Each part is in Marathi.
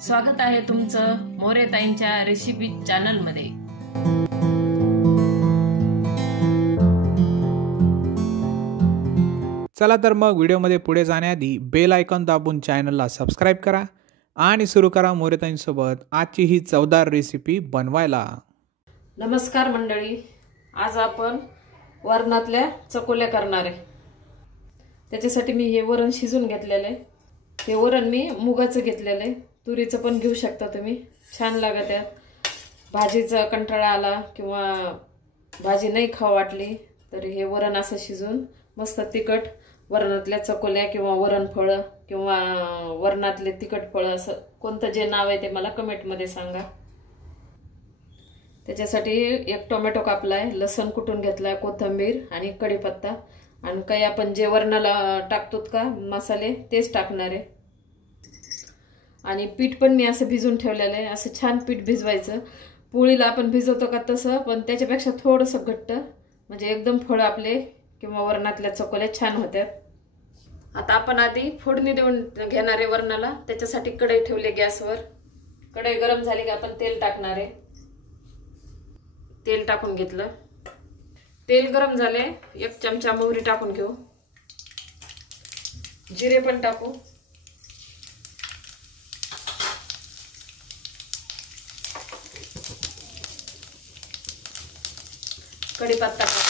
स्वागत आहे तुमचं मोरेताईंच्या रेसिपी चॅनल मध्ये। चला तर मग व्हिडिओमध्ये पुढे जाण्याआधी बेल आयकॉन दाबून चॅनलला सबस्क्राइब करा आणि सुरू करा मोरेताईंसोबत आजची ही चवदार रेसिपी बनवायला। नमस्कार मंडळी, आज आपण वरणातल्या चकोल्या करणार आहे। त्याच्यासाठी मी हे वरण शिजून घेतलेले आहे। हे वरण मी मुगाचं घेतलेलं आहे, तुरीचं पण घेऊ शकता तुम्ही, छान लागत आहे। भाजीचा कंटाळा आला किंवा भाजी नाही खाऊ वाटली तर हे वरण असं शिजून मस्त तिखट वरणातल्या चकोल्या किंवा वरणफळ किंवा वरणातले तिखट फळ असं कोणतं जे नाव आहे ते मला कमेंट मध्ये सांगा। त्याच्यासाठी एक टोमॅटो कापलाय, लसूण कुटून घेतलाय, कोथिंबीर आणि कढीपत्ता आणि काही आपण जे वरणाला टाकतो का मसाले तेच टाकणार आहे। आणि पीठ पण मी असं भिजून ठेवलेलं आहे। असं छान पीठ भिजवायचं, पोळीला आपण भिजवतो का तसं, पण त्याच्यापेक्षा थोडंसं घट्ट, म्हणजे एकदम फळ आपले किंवा वरणातल्या चकोल्या छान होत्यात। आता आपण आधी फोडणी देऊन घेणार आहे वरणाला। त्याच्यासाठी कढई ठेवली गॅसवर। कढई गरम झाली की आपण तेल टाकणार आहे। तेल टाकून घेतलं, तेल गरम झाले, एक चमचा मोहरी टाकून घेऊ, जिरे पण टाकू, कढीपत्ता टाकू,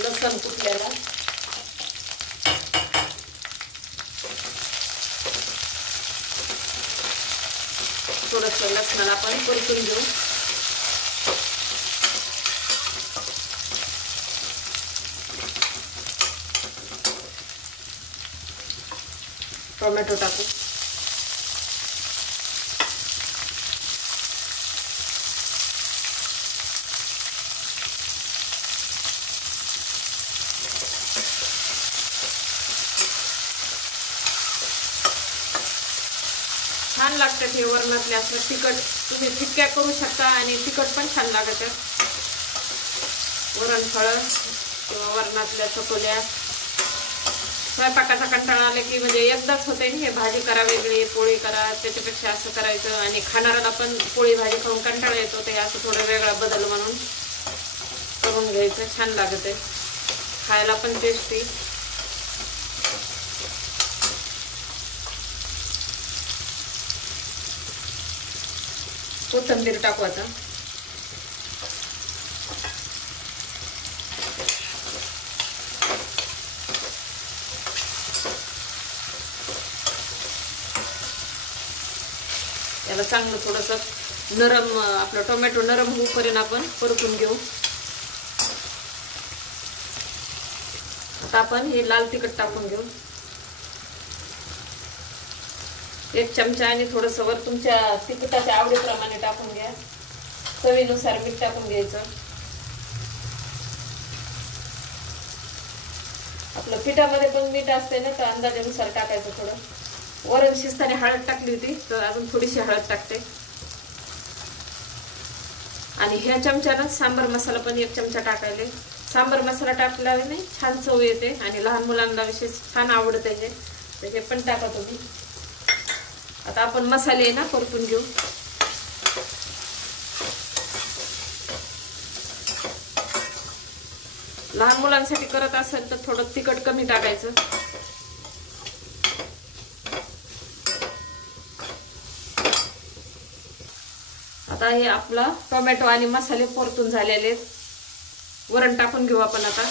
लसूण कुटलेला, थोडंसं लसण आपण परतून घेऊ। टोमॅटो टाकू, छान लागतात हे वरणातले। असं तिखट तुम्ही फिक्क्या करू शकता आणि तिखट पण छान लागत। वरणफळ किंवा वरणातल्या चकोल्या स्वयंपाकाचा कंटाळा आला की म्हणजे एकदाच होते ना, हे भाजी करा वेगळी, पोळी करा, त्याच्यापेक्षा असं करायचं। आणि खाणाऱ्याला पण पोळी भाजी खाऊन कंटाळा येतो, ते असं थोडं वेगळा बदल म्हणून करून घ्यायचं, छान लागत आहे, खायला पण टेस्टी। कोथिंबीर टाकू आता, याला चांगलं थोडंसं नरम, आपलं टोमॅटो नरम होईपर्यंत आपण परतून घेऊ। आता आपण हे लाल तिखट टाकून घेऊ, एक चमचा, आणि थोडंसं वर तुमच्या तिखटाच्या आवडीप्रमाणे टाकून घ्या, चवीनुसार मीठ टाकून घ्यायचं। आपलं पिठामध्ये पण मीठ असते ना, तर अंदाजानुसार टाकायचं थोडं। वरण शिजताना हळद टाकली होती, तर अजून थोडीशी हळद टाकते। आणि ह्या चमच्यानं सांबार मसाला पण एक चमचा टाकायला। सांबार मसाला टाकल्याने नाही छान चव येते आणि लहान मुलांना विशेष छान आवडत आहे, तर हे पण टाका तुम्ही। आता आपण मसाले ना परतून घेऊ। लहान मुलांसाठी करत असेल तर थोडं तिखट कमी टाकायचं। आता हे आपला टोमॅटो आणि मसाले परतून झालेले, वरण टाकून घेऊ आपण आता।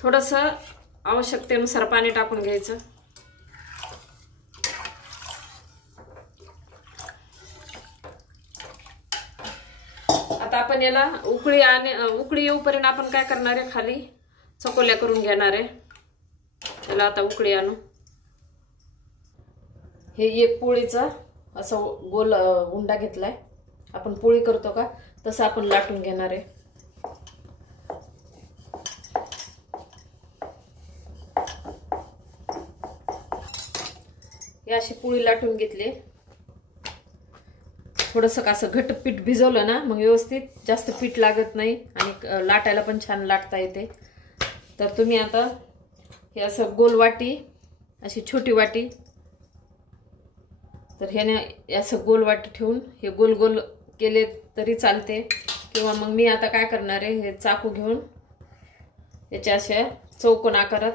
थोडंसं आवश्यकतेनुसार पाणी टाकून घ्यायचं। आता आपण याला उकळी येऊपर्यंत आपण काय करणार आहे, खाली चकोल्या करून घेणार आहे। याला आता उकळी आणू। हे एक पोळीचा असं गोल उंडा घेतलाय, आपण पोळी करतो का तसं आपण लाटून घेणार आहे। ही अशी पोळी लाटून घेतली। थोडंसं असं घट्ट पीठ भिजवलं ना मग व्यवस्थित जास्त पीठ लागत नाही आणि लाटायला पण छान लाटता येते. तर तुम्ही आता हे असं गोल वाटी, अशी छोटी वाटी, तर ह्याने असं गोल वाटी ठेवून हे गोल गोल केले तरी चालते. किंवा मग मी आता काय करणार आहे, हे चाकू घेऊन याच्या अशा चौकोन आकारात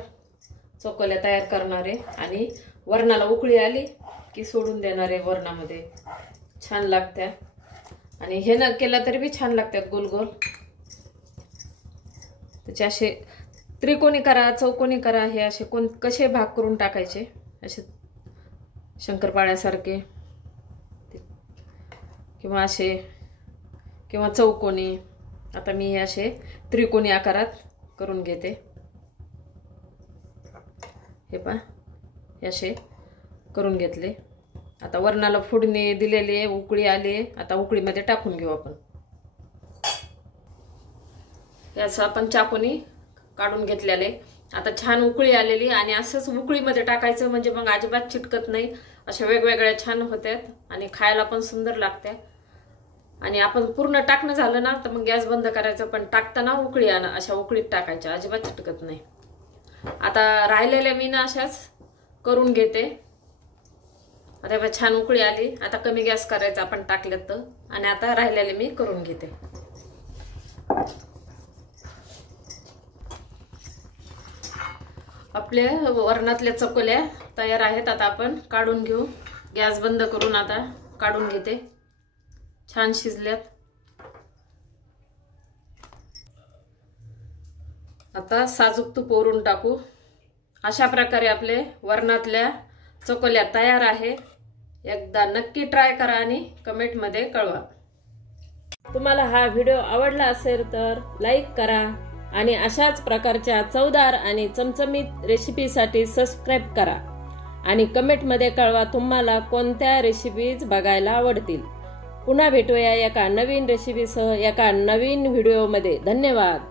चौकोल्या तयार करणार आहे आणि वरणाला उकळी आली की सोडून देणार आहे वरणामध्ये. छान लागत्या आणि हे न केलं तरी बी छान लागतात गोल गोल. त्याचे असे त्रिकोणी करा, चौकोनी करा, हे असे कसे भाग करून टाकायचे, असे शंकरपाळ्यासारखे किंवा असे किंवा चौकोनी. आता मी हे असे त्रिकोणी आकारात करून घेते. हे पहा, हे असे करून घेतले. आता वरणाला फोडणी दिलेली, उकळी आली, आता उकळीमध्ये टाकून घेऊ आपण. याचं आपण चाकूनी काढून घेतलेले. आता छान उकळी आलेली आणि असंच उकळीमध्ये टाकायचं म्हणजे मग अजिबात चिटकत नाही. अशा वेगवेगळ्या छान होत्यात आणि खायला पण सुंदर लागत्या. आणि आपण पूर्ण टाकणं झालं ना तर मग गॅस बंद करायचं, पण टाकताना उकळी आणा, अशा उकळीत टाकायच्या, अजिबात चिटकत नाही. आता राहिलेल्या मी ना अशाच करून घेते. आता छान उकळी आली, आता कमी गॅस करायचा आपण टाकल्यात तर, आणि आता राहिलेले मी करून घेते. आपल्या वरणातल्या चकोल्या तयार आहेत. आता आपण काढून घेऊ. गॅस बंद करून आता काढून घेते. छान शिजल्यात. आता साजूक तूप ओरून टाकू. अशा प्रकारे आपले वरणातल्या चकोल्या तयार आहे. एकदा नक्की ट्राय करा आणि कमेंटमध्ये कळवा. तुम्हाला हा व्हिडिओ आवडला असेल तर लाईक करा आणि अशाच प्रकारच्या चवदार आणि चमचमीत रेसिपीसाठी सबस्क्राईब करा आणि कमेंटमध्ये कळवा तुम्हाला कोणत्या रेसिपीज बघायला आवडतील. पुन्हा भेटूया एका नवीन रेसिपीसह एका नवीन व्हिडिओमध्ये. धन्यवाद.